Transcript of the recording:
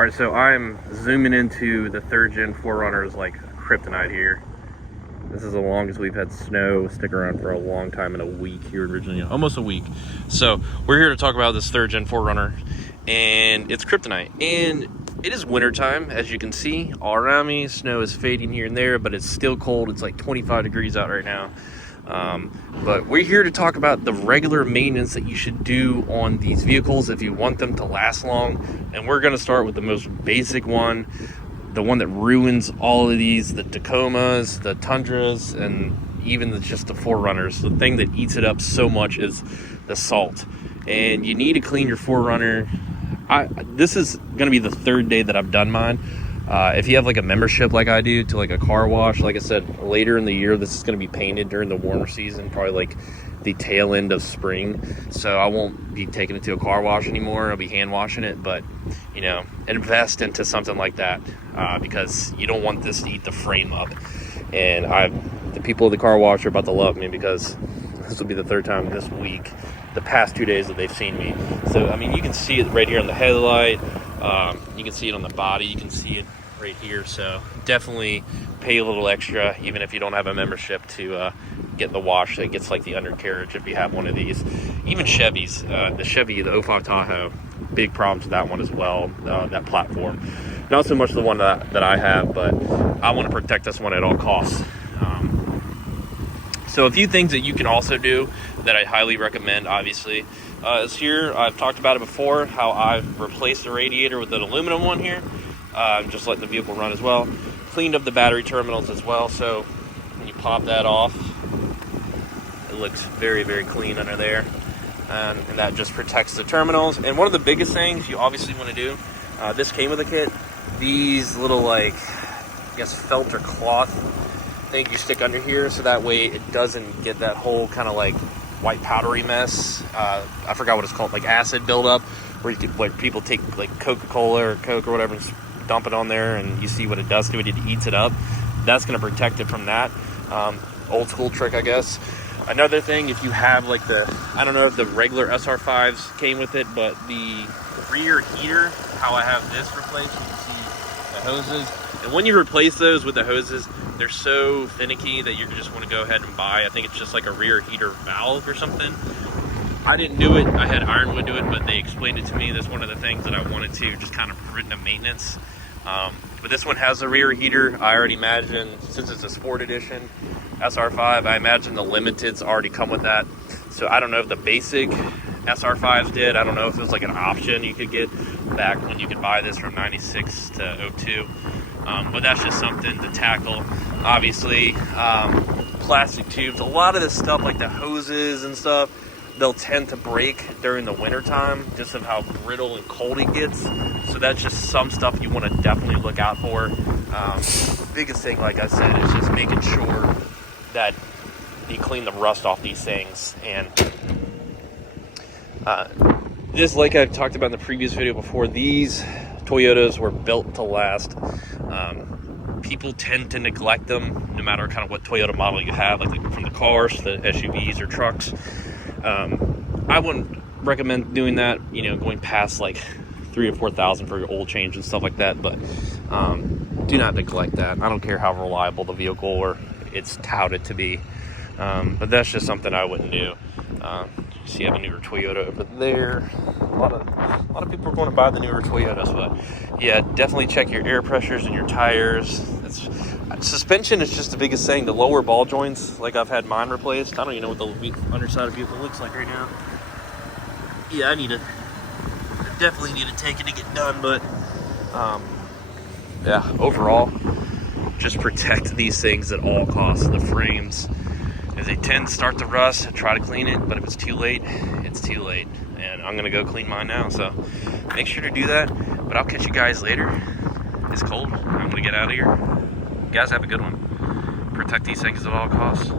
All right, so I'm zooming into the third gen 4Runner's like kryptonite here. This is the longest we've had snow stick around for a long time, in a week here in Virginia, almost a week. So we're here to talk about this third gen 4Runner, and it's kryptonite. And it is wintertime, as you can see all around me. Snow is fading here and there, but it's still cold. It's like 25 degrees out right now. But we're here to talk about the regular maintenance that you should do on these vehicles if you want them to last long. And we're going to start with the most basic one, the one that ruins all of these, the Tacomas, the Tundras, and even just the 4Runners. The thing that eats it up so much is the salt. And you need to clean your 4Runner. This is going to be the third day that I've done mine. If you have like a membership like I do to like a car wash, like I said, later in the year, this is going to be painted during the warmer season, probably like the tail end of spring. So I won't be taking it to a car wash anymore. I'll be hand washing it, but you know, invest into something like that because you don't want this to eat the frame up. And the people of the car wash are about to love me because this will be the third time this week, the past 2 days that they've seen me. So, I mean, you can see it right here on the headlight. You can see it on the body. You can see it right here. So definitely pay a little extra, even if you don't have a membership, to get the wash that gets like the undercarriage if you have one of these. Even Chevys, the Chevy, the 05 Tahoe, big problems with that one as well, that platform. Not so much the one that I have, but I want to protect this one at all costs. So a few things that you can also do that I highly recommend, obviously, is here. I've talked about it before, how I've replaced the radiator with an aluminum one here. Just letting the vehicle run as well. Cleaned up the battery terminals as well, so when you pop that off, it looks very, very clean under there. And that just protects the terminals. And one of the biggest things you obviously want to do, this came with a kit, these little like, I guess felt or cloth thing you stick under here, so that way it doesn't get that whole kind of like white powdery mess. I forgot what it's called, like acid buildup, where people take like Coca-Cola or Coke or whatever and dump it on there, and you see what it does to it. It eats it up. That's going to protect it from that. Old school trick, I guess. Another thing, if you have like I don't know if the regular SR5s came with it, but the rear heater, how I have this replaced, you can see the hoses. And when you replace those with the hoses, they're so finicky that you just want to go ahead and buy. I think it's just like a rear heater valve or something. I didn't do it. I had Ironwood do it, but they explained it to me. That's one of the things that I wanted to just kind of prevent maintenance. But this one has a rear heater. I already imagine, since it's a Sport Edition SR5, I imagine the Limiteds already come with that. So I don't know if the basic SR5s did. I don't know if it was like an option you could get back when you could buy this from 96 to 02. But that's just something to tackle. Obviously, plastic tubes, a lot of this stuff like the hoses and stuff, they'll tend to break during the winter time, just of how brittle and cold it gets. So that's just some stuff you want to definitely look out for. Biggest thing, like I said, is just making sure that you clean the rust off these things. And this, like I talked about in the previous video before, these Toyotas were built to last. People tend to neglect them, no matter kind of what Toyota model you have, like from the cars to the SUVs or trucks. I wouldn't recommend doing that, you know, going past like $3,000 or $4,000 for your oil change and stuff like that. But do not neglect that. I don't care how reliable the vehicle or it's touted to be. But that's just something I wouldn't do. So you have a newer Toyota over there. A lot of people are going to buy the newer Toyotas, but yeah, definitely check your air pressures and your tires. Suspension is just the biggest thing. The lower ball joints, like I've had mine replaced. I don't even know what the underside of the vehicle looks like right now. Yeah, I definitely need to take it to get done, but yeah, overall, just protect these things at all costs. The frames, if they tend to start to rust, try to clean it, but if it's too late, it's too late. And I'm gonna go clean mine now, so make sure to do that. But I'll catch you guys later. It's cold. I'm gonna get out of here. You guys have a good one. Protect these things at all costs.